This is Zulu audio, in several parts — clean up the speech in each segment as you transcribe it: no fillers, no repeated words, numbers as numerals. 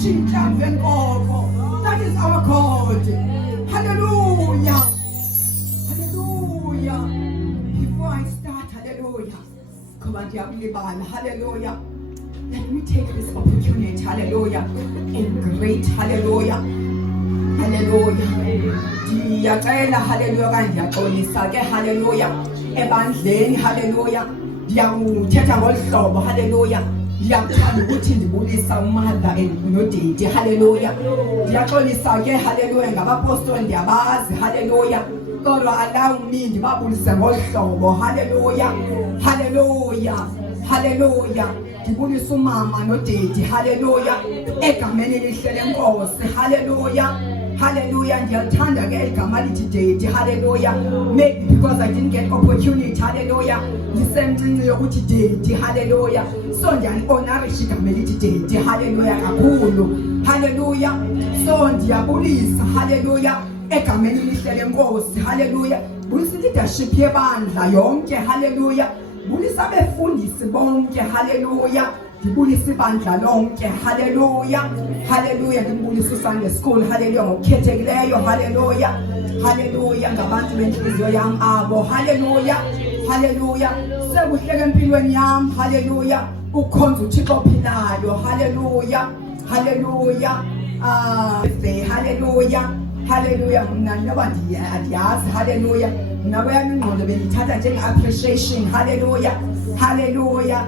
That is our God. Hallelujah. Hallelujah. Before I start, hallelujah. Come on, hallelujah. Let me take this opportunity, hallelujah, and great, hallelujah. Hallelujah. Ndiyacela hallelujah ndiyaxolisa ke hallelujah ebandleni hallelujah ndiyawuthetha ngolu hlobo hallelujah ndiyakuthanda ukuthi ndibulisa uMatha nodidi hallelujah ndiyaxolisa ke hallelujah ngabapostoli ndiyabazi hallelujah kodwa allow me ndibabulise ngolu hlobo hallelujah hallelujah hallelujah ndibulisa umama nodidi hallelujah egameni elihle lenkosi hallelujah. Hallelujah, ndiyathanda ke igama lithi date, hallelujah. Maybe because I didn't get opportunity, hallelujah. Ndisemncinci yokuthi date, hallelujah. So ndiyani-honorisha igama lithi date, hallelujah kakhulu, hallelujah. So ndiyabulisa, hallelujah, egameni elihle lenkosi, hallelujah. Bulisa leadership yebandla yonke, hallelujah. Bulisa abefundisi bonke, hallelujah. Ndibulisa ibandla lonke hallelujah hallelujah ndibulisa uSunday school hallelujah ngokukhethekileyo hallelujah hallelujah ngabantu benhliziyo yami abo hallelujah hallelujah sekuhleke empilweni yami hallelujah ukhonza uThixo ophilayo hallelujah hallelujah hallelujah hallelujah mina noba ndiyazi hallelujah nabo yami ingqondo bengithatha njenge-appreciation hallelujah hallelujah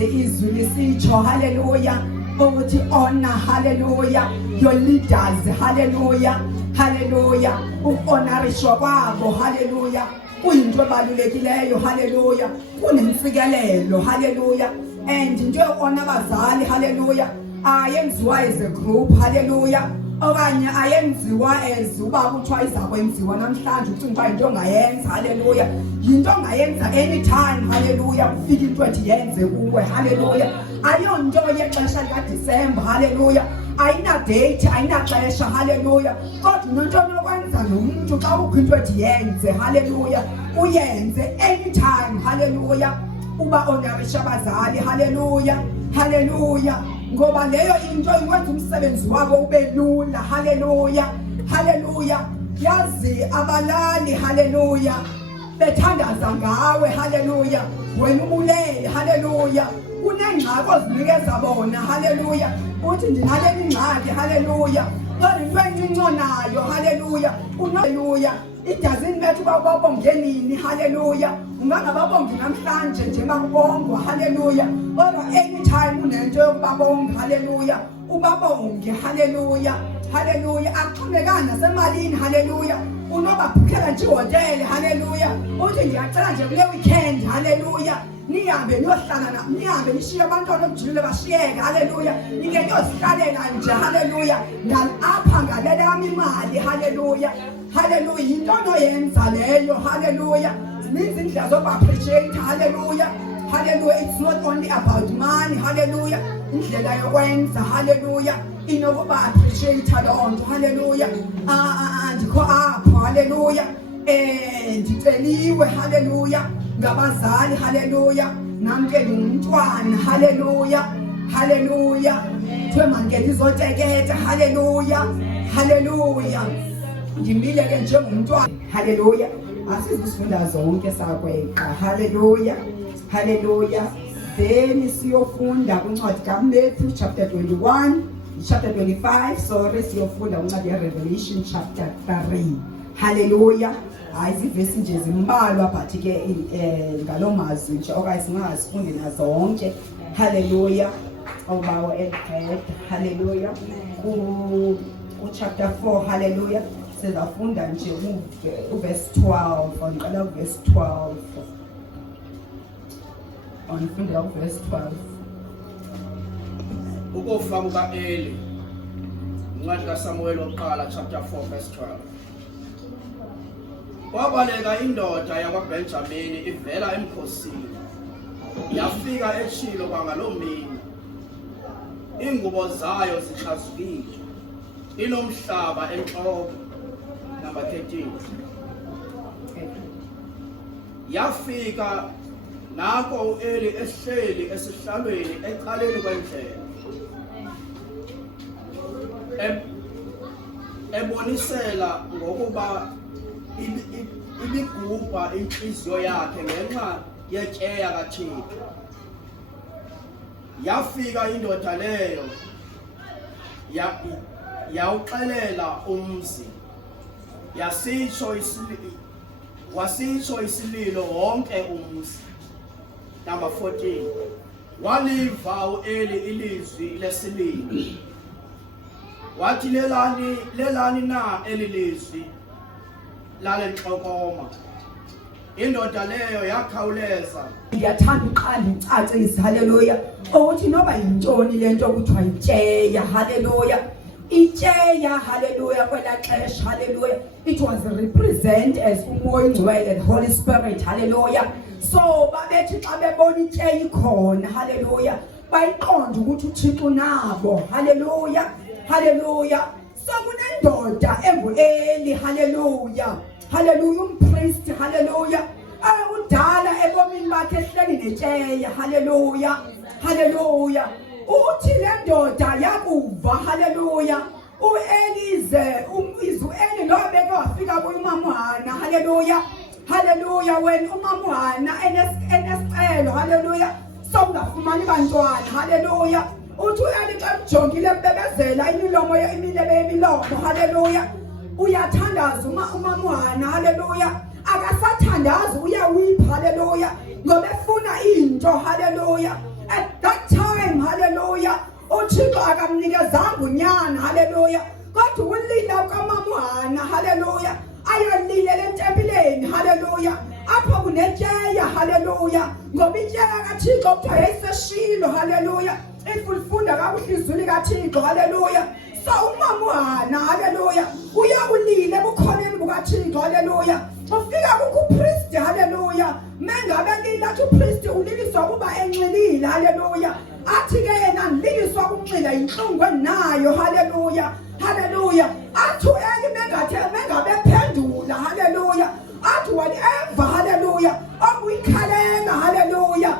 izwi lisitsho hallelujah ukuthi honor hallelujah your leaders hallelujah hallelujah uhonorishwa kwabo hallelujah kuyinto ebalulekileyo hallelujah kunensikelelo hallelujah and into yokona abazali hallelujah ayenziwa as a group hallelujah okanye ayenziwa as uba kuthiwa izakwenziwa namhlanje ucinga uba yinto ongayenza hallelujah yinto ongayenza anytime hallelujah kufika into ethi yenze kuwe hallelujah ayonto yexesha likaDisemba hallelujah ayinadate ayinaxesha hallelujah kodwa unento yokwenza nomuntu xa kukho into ethi yenze hallelujah uyenze anytime hallelujah uba honorisha abazali hallelujah hallelujah ngoba leyo into ikwenza umsebenzi wabo ube lula hallelujah hallelujah yazi abalali hallelujah bethandaza ngawe hallelujah wena ubulele hallelujah kunengxaki ozinikeza bona hallelujah uthi ndinale ingxaki hallelujah kodwa into encinci onayo hallelujah hallelujah it doesn't matter uba babonge nini hallelujah ungangababongi namhlanje nje bakubongwa hallelujah kodwa anytime unento yokubabonga hallelujah ubabonge hallelujah hallelujah akuxhomekanga nasemalini hallelujah unobabhukhela nje ihotele hallelujah uthi ndiyacela nje kule weekend hallelujah nihambe niyohlala nihambe nishiye abantwana obujulile bashiyeke hallelujah nike niyozihlalela nje hallelujah apha ngalele yami imali hallelujah hallelujah yinto onoyenza leyo hallelujah zininzi indlela zoku-appreciate hallelujah hallelujah it's not only about money hallelujah indlela yokwenza hallelujah inokuba appreciate loo nto hallelujah ndikho apho hallelujah ndiceliwe hallelujah ngabazali hallelujah nam ke ngumntwana hallelujah hallelujah kuthiwe mandike ndizoteketa hallelujah hallelujah ndimile ke njengomntwana hallelujah asizifunda zonke sakweqa hallelujah hallelujah then siyofunda kwincwadi kaMatthew chapter 21 chapter 25 sorry siyofunda kwincwadi yeRevelation chapter 3 hallelujah ayizivesi nje zimbalwa but ke ngaloo mazwi nje okanye singazifundi nazonke hallelujah awubawo eqeda hallelujah chapter 4 hallelujah sizafunda nje uverse 12 onqala uverse 12 onifundela uverse 12 ukufa kuka-Eli incwadi kaSamuel oqala chapter 4 verse 12 kwabaleka indoda yakwaBenjamini ivela emkhosini yafika eShilo kwangaloo mini ingubo zayo zixazukile inomhlaba enhloko number 13 yafika nako u-Eli ehleli esihlalweni ecaleni kwendlela ebonisela ngokuba ibigubha inhliziyo yakhe ngenxa yetyeya kaThixo. Yafika indoda leyo yawuxelela umzi, wasitsho isililo wonke umzi. Number 14, waliva u-Eli ilizwi lesililo, wathi lelani na eli lizwi lale ntlokoma. Indoda leyo yakhawuleza. Ndiyathanda uqala ndicacise, haleluya, ukuthi noba yintoni lento okuthiwa ityeya, haleluya. Ityeya, haleluya, kwela xesha, haleluya, it was represent as umoya ingcwele, the Holy Spirit, haleluya. So babethi xa bebona ityeya ikhona, haleluya, bayiqonda ukuthi uThixo nabo, haleluya, haleluya. So kunendoda engu-Eli, haleluya, haleluya, umpriest, haleluya, udala ebomini bakhe ehleli netyeya, haleluya, haleluya. Uthi le ndoda yakuva, haleluya, u-Eli lo beke wafika kuMamuhana, haleluya, haleluya. Wena uMamuhana enesicelo, haleluya, sokungafumani bantwana, haleluya. Uthi u-Eli xa ujongile ebebezela imilebe yemilomo, haleluya, uyathandaza uMamuhana, haleluya, akasathandazi, uyawipha, haleluya, ngoba efuna into, haleluya. At that time, hallelujah, uThixo akamnikezanga unyana, hallelujah, kodwa ulila ukaMamuhana, hallelujah, ayolilela entempileni, hallelujah, apho kunetyeya, hallelujah, ngoba ityeya kaThixo kuthiwa yayiseshilo, hallelujah, ifunda kakuhle izwi likaThixo, hallelujah. So uMamuhana, hallelujah, uyawulile ebukhoneni bukaThixo, hallelujah. Ufika kupriest, hallelujah, mengabe lilathi upriest uliliswa kuba enxilile, hallelujah, athi ke yena ngiliswa kunxila inhlungu enayo, hallelujah, hallelujah. Athi u-Eli mengabe phendula, hallelujah, athi whatever, hallelujah, okuyikhalela, hallelujah,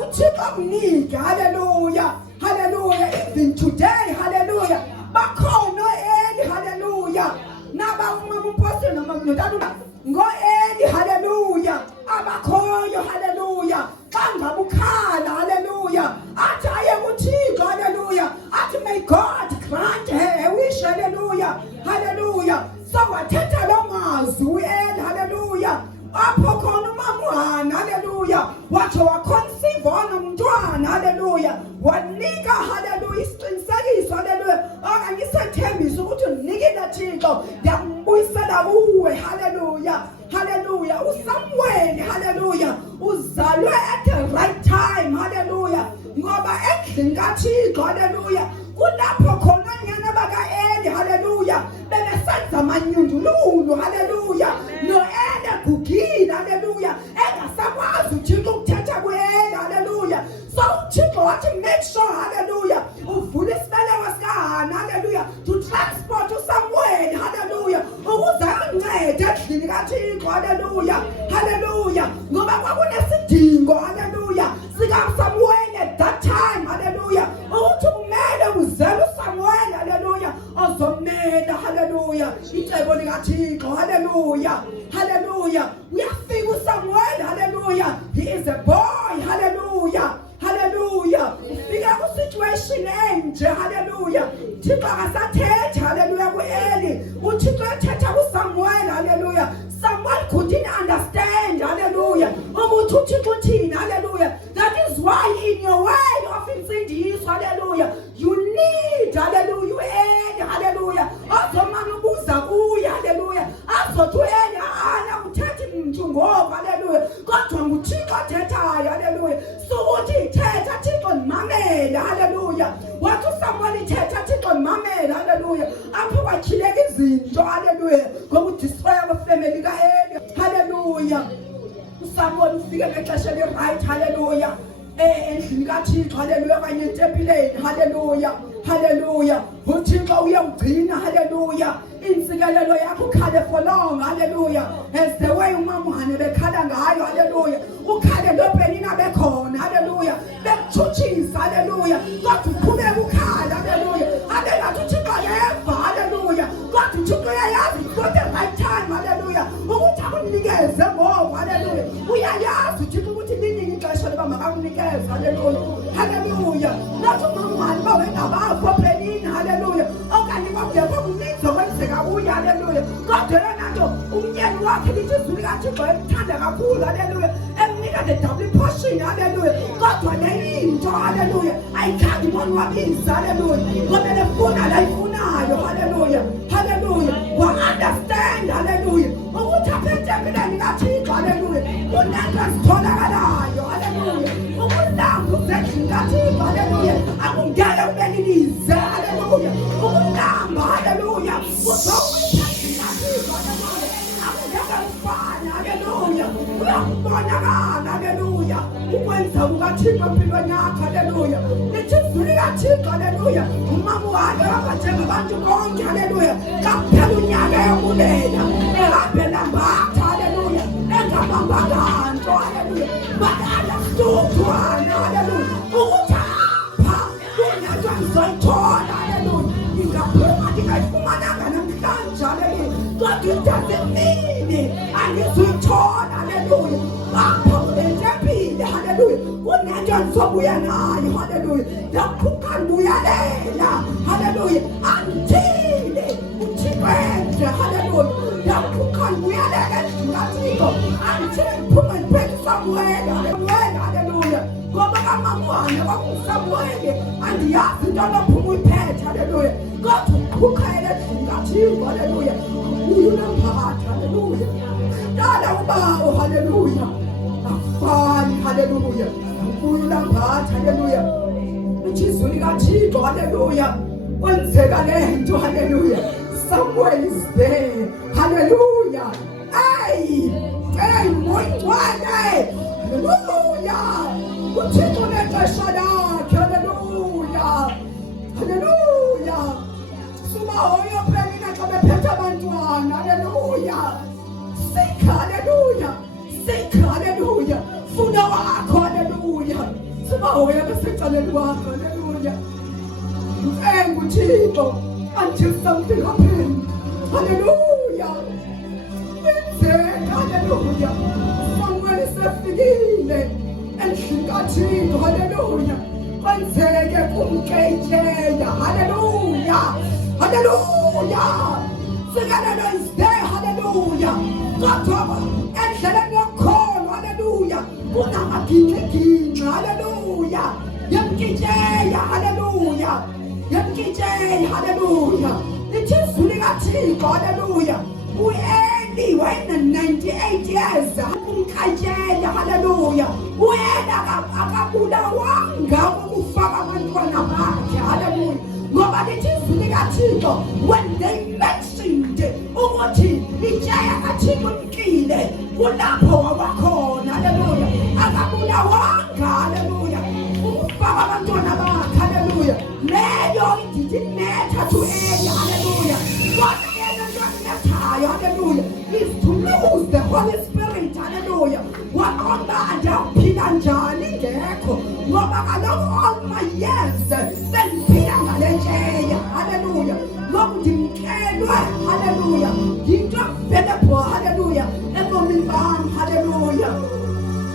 uThixo akunike, hallelujah, hallelujah. Even today, hallelujah, bakhona u-Eli, hallelujah, naba umapostoli noma notata ngo-Eli, hallelujah, abakhoyo, hallelujah, bangabukhala, hallelujah, athi aye kuThixo, hallelujah, athi may God grant her a wish, hallelujah, hallelujah. So wathetha lo mazwi u-Eli, hallelujah, apho khona uMamuhana, hallelujah, watsho waconceive nomntwana, hallelujah, wanika, hallelujah, isiqinisekiso, hallelujah, okanye isethembiso ukuthi unikile Thixo, ndiyambuyisela kuwe, hallelujah, hallelujah. uSamuel, hallelujah, uzalwe at the right time, hallelujah, ngoba endlini kaThixo, hallelujah, kulapho khona nyana baka-Eli, hallelujah, bebesenza amanyundululu, hallelujah, no-Eli egugile, hallelujah, engasakwazi uThixo ukuthetha ku-Eli, hallelujah. So uThixo wathi make sure, hallelujah, uvula isibeleko sikaHana, hallelujah, to transport uSamuel, hallelujah, ukuze ancede endlini kaThixo, hallelujah, hallelujah, ngoba kwakunesidingo, hallelujah, sikaSamuel at that time, hallelujah, ukuthi kumele kuzele uSamuel, hallelujah, ozomela, hallelujah, icebo likaThixo, hallelujah, hallelujah. Uyafika uSamuel, hallelujah, he is a boy, hallelujah, hallelujah. Ufika ku-situation enje, hallelujah, Thixo akasathetha, hallelujah, ku-Eli, uThixo ethetha kuSamuel, hallelujah. Samuel couldn't understand, hallelujah, ukuthi uThixo uthini, hallelujah. That is why in your way of insindiso, hallelujah, you need, hallelujah, u-Eli, hallelujah, azomane ubuza kuye, hallelujah, azothi u-Eli uthethi mntu ngoku, hallelujah, kodwa nguThixo athethayo, hallelujah. Sukuthi ithetha Thixo ndimamele, hallelujah. Wathi uSamuel ithetha Thixo ndimamele, hallelujah, apho kwatyhileka izinto, hallelujah, ngokudistroya kwefemeli ka-Eli, hallelujah. uSamuel ufike ngexesha eli-right, hallelujah, endlini kaThixo, hallelujah, kanye entempileni, hallelujah, hallelujah. uThixo uyawugcina, hallelujah, insikelelo yakho ukhale for long, hallelujah, as the way uMamuhana bekhala ngayo, hallelujah, ukhale noPenina bekhona, hallelujah, bekutshutshisa, hallelujah, kodwa uqhubeka ukhala, hallelujah, abengathi uThixo yeva, hallelujah, hallelujah. Nathi umangwane bawena bakho phelini, hallelujah. Okanye kwakuyekho kuninzi okwenzeka kuye, hallelujah. Kodwa yena nto umyeni wakhe lithi izwi likaThixo emthanda kakhulu, hallelujah. Emnika the double portion, hallelujah. Kodwa leyinto, hallelujah, ayikhange imonwabisa, hallelujah. Ngoba lefuna la ifunayo, hallelujah, hallelujah. Wa-understand, hallelujah, ukuthi apha entempeleni kaThixo, hallelujah, kunento ezitholakalayo, hallelujah. Ukulamba uzendlini kaThixo, hallelujah, akungeke ube lilize, hallelujah. Ukulamba, hallelujah, uzowitha endlini kaThixo, hallelujah, akungeke ufane, hallelujah. Uyakubonakala, hallelujah, ukwenza kukaThixo empilweni yakho, hallelujah. Lithi izwi likaThixo, hallelujah, umama wakhe abanjengabantu bonke, hallelujah, kakuphela unyaka eyokulela ehambe lambatha, hallelujah, engabambanga nto, hallelujah, bakalahlutwana, hallelujah, ukuthi apha kunento engizoyithola, hallelujah, ingaphuma ndingayifumananga namhlanje, hallelujah, kodwa it doesn't mean angizuyithola, hallelujah. Apha kulentempile, hallelujah, kunento engizobuya nayo, hallelujah, ndaqhuka ndibuyalela, hallelujah, until uThixo enze, hallelujah, ndaqhuka ndibuyalela endlini kaThixo until ngiphume ndibheke uSamuweli, hallelujah, ngoba kamamwane kwakunguSamuweli andiyazi into lophuma uyiphethe, hallelujah, kodwa uqhukhele endlini kaThixo, hallelujah, uyunamphathi, hallelujah, dala ubawo, hallelujah, afani, hallelujah, uyunamphathi, hallelujah. Izwi likaThixo, hallelujah, kwenzeka lento, hallelujah, Samuel is there, hallelujah, hey, moyingwane, hallelujah, uThixo nexesha lakhe, hallelujah, hallelujah. Subahoyo phelile xa bephethe abantwana, hallelujah, seek, hallelujah, seek, hallelujah, funa wakho, hallelujah. Subahoya besecaleni kwakho, hallelujah, uThixo until something happens, hallelujah, hallelujah. Samuel sefikile endlini kaThixo, hallelujah, kwenzeke kumkejeya, hallelujah, hallelujah. Sikanelo is there, hallelujah. Kodwa endleleni yokholo, hallelujah, kunamaginqeginqe, hallelujah, yemkijeya, hallelujah, yemkijeya, hallelujah. Lithi izwi likaThixo, hallelujah, u-Eli wayene-98 years, kumkhatyela, hallelujah, uyena akabulawanga ukufaka abantwana bakhe, hallelujah, ngoba lithi izwi likaThixo, when they mentioned ukuthi itsheya kaThixo imkile, kulapho wabakhona, hallelujah, akabulawanga, hallelujah, ukufaka abantwana bakhe, hallelujah. Leyo it didn't matter to Eli, hallelujah, kodwa yena nto alethayo, hallelujah, is to lose the Holy Spirit, hallelujah. Waqonda ndawuphila njani ngekho, ngoba kaloku all my years sendiphila ngale ntsheya, hallelujah, ngoku ndimkelwe, hallelujah, yinto available, hallelujah, ebomini bam, hallelujah,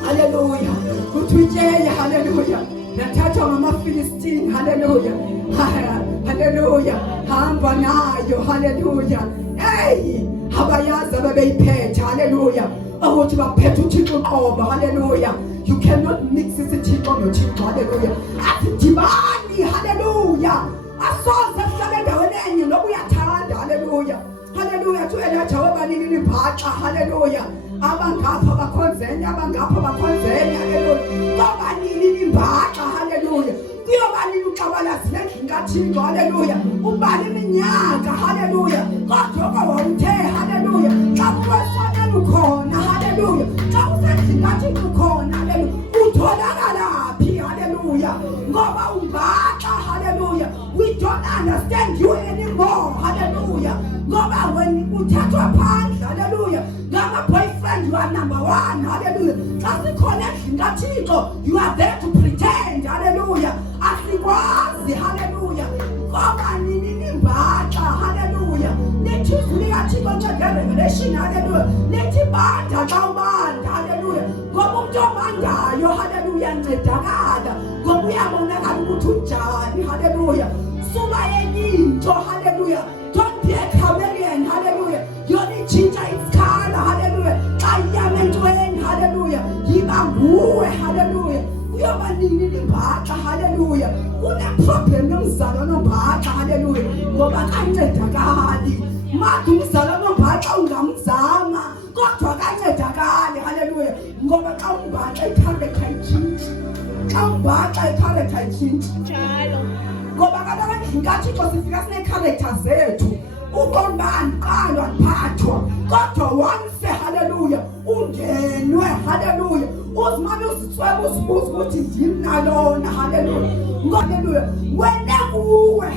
hallelujah. Kuthi itsheya, hallelujah, nathathwa ngamaFilistini, hallelujah, hallelujah, hamba nayo, hallelujah, hey, abayazi ababeyiphethe, hallelujah, ukuthi baphethe uThixo uqobo, hallelujah. You cannot mix isithixo noThixo, hallelujah, asidibani, hallelujah, asoze sihlale endaweni enye noba uyathanda, hallelujah, hallelujah. Elijah wabanini nibhaxa, hallelujah, abangapha bakhonzenye, abangapha bakhonzenye, hallelujah, babanini nibhaxa, hallelujah, kuyobanini uxabalazile endlini kaThixo, hallelujah, ubani iminyaka, hallelujah, kodwa wawuthe, hallelujah, xa kuwesoneni ukhona, hallelujah, xa usendlini kaThixo ukhona, hallelujah, utholakala phi, hallelujah, ngoba ubhaxa, hallelujah. We don't understand you anymore, hallelujah, ngoba when uthathwa phandle, hallelujah, ngama-boyfriend you are number one, hallelujah, xa sikhona endlini kaThixo you are there to pretend, hallelujah, asikwazi, hallelujah, ngoba nini nimbhaxa, hallelujah. Lithi izwi likaThixo njengeRevelation, hallelujah, lithi banda xa ubanda, hallelujah, ngoba umuntu obandayo, hallelujah, uyancedakala ngoba uyabonakala ukuthi unjani. Hallelujah. Suba yenye into. Hallelujah. Don't be a chameleon. Hallelujah. You only change its color. Hallelujah. Ayamentweni. Hallelujah. Yiba nguwe. Hallelujah. Uyoba nini limbhaxa. Hallelujah. Une problem yomzalo nombhaxa. Hallelujah. Ngoba kancedakali. Manje umzalo nombhaxa ungamzama kodwa kancedakali. Hallelujah. Ngoba xa umbhaxa i-character itshintshe. Xa umbhaxa i-character itshintshe. Njalo. Ngoba kaloku ngathi xa sifika sine-character zethu ubonbani qalwa phathwa kodwa once hallelujah ungenwe hallelujah uzimane uzitswebe uzibuza ukuthi ndim nalona hallelujah hallelujah wena kuwe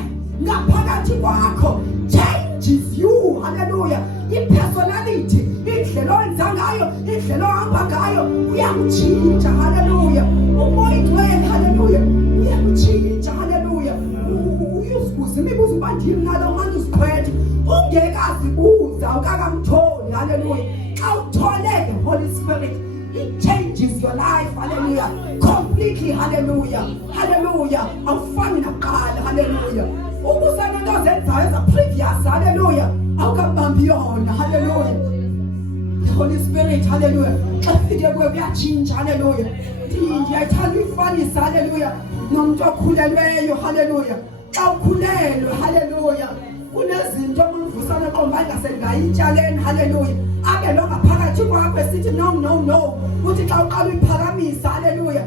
ngaphakathi kwakho changes you hallelujah i-personality indlela owenza ngayo indlela ohamba ngayo uyakutshintsha hallelujah umoya ingcwele hallelujah uyakutshintsha hallelujah uzibuza imibuzo uba ndim nalo manje uziphethe ungekazibuza ukakamtholi hallelujah xa uthole the Holy Spirit it changes your life hallelujah completely hallelujah hallelujah awufani nakuqala hallelujah ubusanento zenzayo eza previous hallelujah awukambambi yona hallelujah the Holy Spirit hallelujah xa fike kuwe kuyatshintsha hallelujah ndiyayithanda uyifanisa hallelujah nomuntu okhulelweyo hallelujah xa ukhulelwe hallelujah kunezinto omuvusana qomba ngasengayitshaleni hallelujah abe lo ngaphakathi kwakho esithi no uthi xa uqala uyiphakamisa hallelujah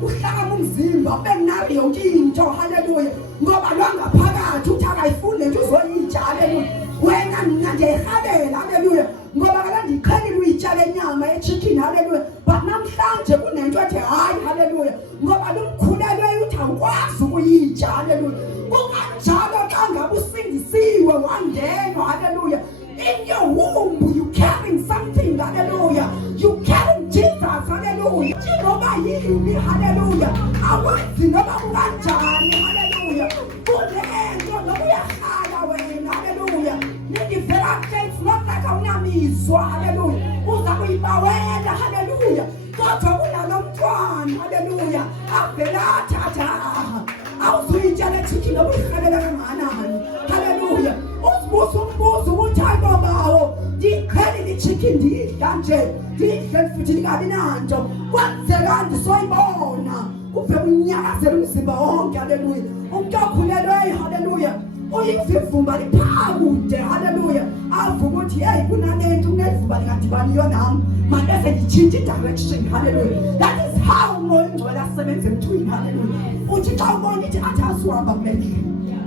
kuhlakama umzimba benayo yonke into hallelujah ngoba lo ngaphakathi uthi akayifuni lento uzoyitshala hallelujah wena mina ndiyayihabela hallelujah ngoba kala ndiqhelile uyitshala enyama ye-chicken hallelujah but namhlanje kunento ethi hayi hallelujah ngoba lo mkhulelweyo uthi awukwazi ukuyitshala hallelujah kunganjalo xa ngabe usindisiwe wangenwa hallelujah in your womb you carrying something hallelujah you carrying Jesus hallelujah noma yini hallelujah awazi noma kunganjani hallelujah kunento noma uyahlala wena hallelujah nindivela it's not like awunamizwa hallelujah uza kuyibawela hallelujah kodwa kunalo mntwana hallelujah avela thatha awuzuyitshela echicken noma uyihalela kangakanani hallelujah uzibuza umbuzo ukuthi hayi babawo ndiqhelile ichicken ndidla nje ndidle futhi ndingabi nanto kwenzeka ndisoyibona kuvela unyakazela umzimba wonke hallelujah umuntu okhulelweyo hallelujah uyivivumba liphakude hallelujah avuka ukuthi hey kunanento kunevumba lingadibaniyo nami mandese nditshintshe direction hallelujah that is how umoya ongcwele asebenza emthweni hallelujah uthi xa ubona ithi athi asuhamba kumele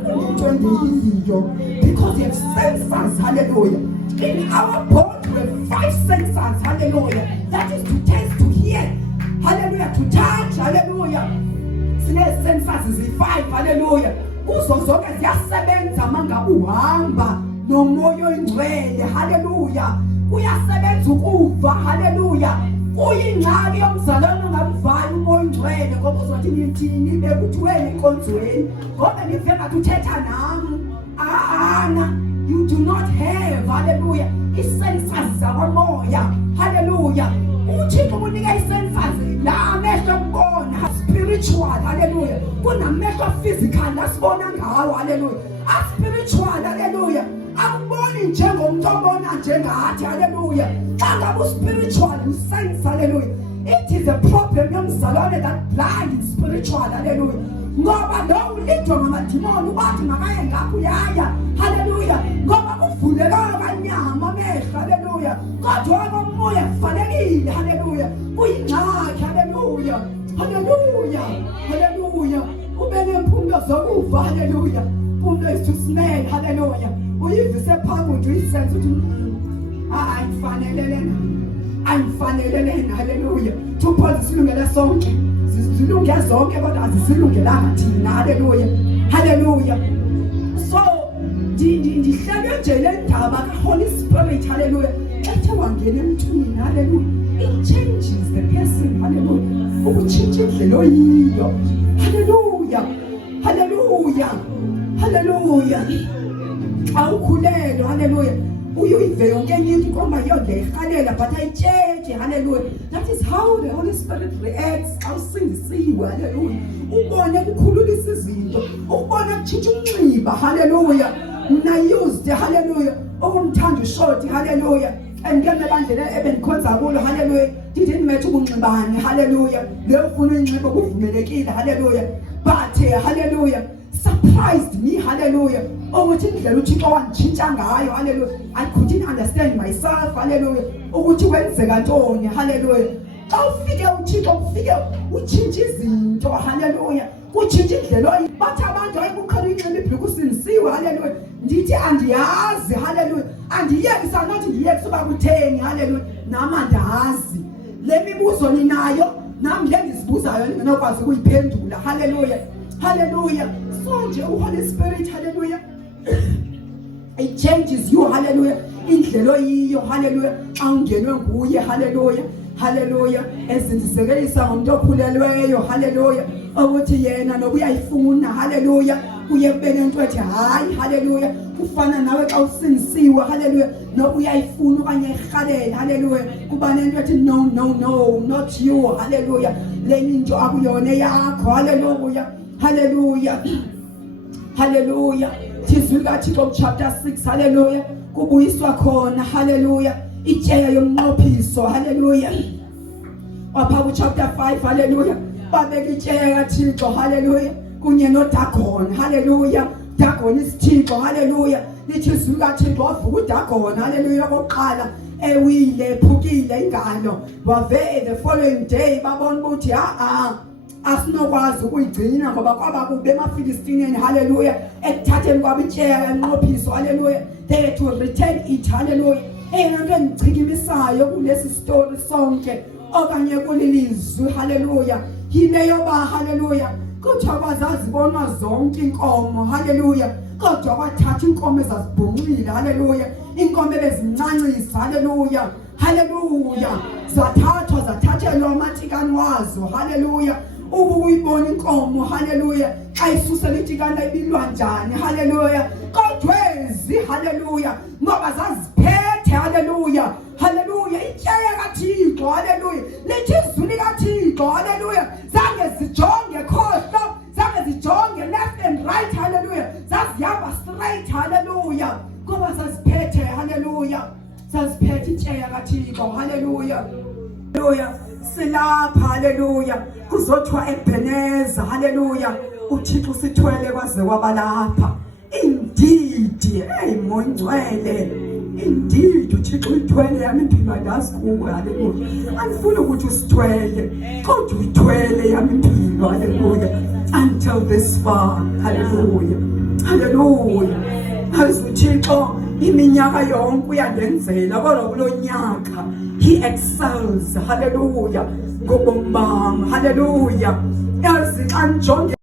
kunento endiyiyo because you have sensors hallelujah in our body we have 5 sensors hallelujah that is to taste to hear hallelujah to touch hallelujah sine sensors zi5 hallelujah kuzo zonke ziyasebenza mangabe uhamba nomoya oyingcwele hallelujah uyasebenza ukuva hallelujah uyingxaki yomzalwane ongamvayo umoya oyingcwele ngoba uzothi ngithini bekuthi wena enkonzweni ngoba nive ngathi uthetha nami you do not have hallelujah i-sensors zakomoya hallelujah uthixo unika i-sensors la amehlo okubona spiritual hallelujah kunamehlo physical asibona ngawo hallelujah spiritual hallelujah akuboni njengomuntu obona njengathi hallelujah xa ngabe spiritual sense hallelujah it is a problem yomzalwane that blind spiritual hallelujah ngoba lo ulindwa ngamadimoni ubathi makaye ngapho uyaya hallelujah ngoba kuvulelana kanyama amehlo hallelujah kodwa komoya kufanelile hallelujah kuyingxaki hallelujah hallelujah hallelujah ubeke impumulo zokuva hallelujah impumulo is to smell hallelujah uyivise phakathi uyisenze ukuthi ayifanele lena hallelujah Paul zisilungele sonke zilunge zonke kodwa azisilungelanga thina hallelujah hallelujah so ndihlale nje le ndaba kaHoly Spirit hallelujah ethe wangena emthunini hallelujah it changes the person hallelujah ukutshintsha indlela oyiyo hallelujah hallelujah hallelujah awukhulelwe hallelujah uyive yonke into koma yonke ihalela but ayitshentshe authority. Hallelujah. That is how the Holy Spirit reacts. Awusindisiwe. Hallelujah. Ubone kukhululisa izinto. Ubone kutshintsha unxiba. Hallelujah. Mina used. Hallelujah. Okumthanda ushoti. Hallelujah. And ke mebandlela ebendikhonza kulo. Hallelujah. Didn't matter ukunxibani. Hallelujah. Leyo ufuna unxiba kuvumelekile. Hallelujah. But hallelujah. Surprised me. Hallelujah. Ukuthi indlela uThixo wangitshintsha ngayo. Hallelujah. I couldn't understand myself. Hallelujah. Ukuthi kwenzeka ntoni. Hallelujah. Xa ufike uThixo ufike utshintsha izinto. Hallelujah. Kutshintsha indlela bathi abantu ayikukhona inxiba ibhluku usindisiwe. Hallelujah. Ndithi andiyazi. Hallelujah. Andiyekisa nothi ndiyekisa uba kutheni. Hallelujah. Nama andazi. Le mibuzo ninayo nami le ndizibuzayo ninokwazi ukuyiphendula. Hallelujah. Hallelujah. So nje uHoly Spirit. Hallelujah. It changes you. Hallelujah. Indlela yiyo. Hallelujah. Xa ungenwe nguye. Hallelujah. Hallelujah. Ezindisekelisa ngomuntu okhulelweyo. Hallelujah. Ukuthi yena nokuyayifuna. Hallelujah. Uye kubene into ethi hayi. Hallelujah. Ufana nawe xa usindisiwe. Hallelujah. Nokuyayifuna okanye ihalela. Hallelujah. Kuba nento ethi no, not you. Hallelujah. Le into akuyona yakho. Hallelujah. Hallelujah. Hallelujah. Tizwika Thixo chapter 6. Hallelujah. Kubuyiswa khona. Hallelujah. Itsheya yomnqophiso. Hallelujah. Wapha chapter 5. Hallelujah. Babeka itsheya Thixo. Hallelujah. Kunye noDagon. Hallelujah. Dagon isithixo. Hallelujah. Lithizwika Thixo wavuka uDagon. Hallelujah. Oqala ewile phukile ingalo. Wave the following day babona ukuthi asinokwazi ukuyigcina ngoba kwaba kube emaFilistinians. Hallelujah. Ekuthatheni kwabo itsheya yanqophiso. Hallelujah. They had to return it. Hallelujah. Eyona nto engichikimisayo kulesi story sonke okanye kulilizwi. Hallelujah. Yile yoba hallelujah kuthiwa bazazibonwa zonke inkomo. Hallelujah. Kodwa kwathatha inkomo ezazibhunqile. Hallelujah. Inkomo ebezincancisa. Hallelujah. Hallelujah. Zathathelwa amatikani wazo. Hallelujah. Ubuyibona inkomo. Hallelujah. Xa isusela itikani ibilwa njani. Hallelujah. Kodwezi. Hallelujah. Ngoba zaziphethe. Hallelujah. Hallelujah. Itsheya kaThixo. Hallelujah. Lithi izwi likaThixo. Hallelujah. Zange zijonge khohlo. Zange zijonge left and right. Hallelujah. Zazihamba straight. Hallelujah. Ngoba zaziphethe. Hallelujah. Zaziphethe itsheya kaThixo. Hallelujah. Hallelujah. Silapha. Hallelujah. Kuzothiwa eBheneza. Hallelujah. uThixo sithwele kwaze kwabalapha. Indeed. Hey mongcwele. Indeed uThixo uthwele yami impilo andazi kuwe. Hallelujah. Andifuni ukuthi usithwele kodwa uyithwele yami impilo. Hallelujah. Until this far. Hallelujah. Hallelujah. Hazi uThixo iminyaka yonke uyandenzela kodwa kulonyaka he excels. Hallelujah. Ngobomi bami. Hallelujah. Yazi xa ngijonge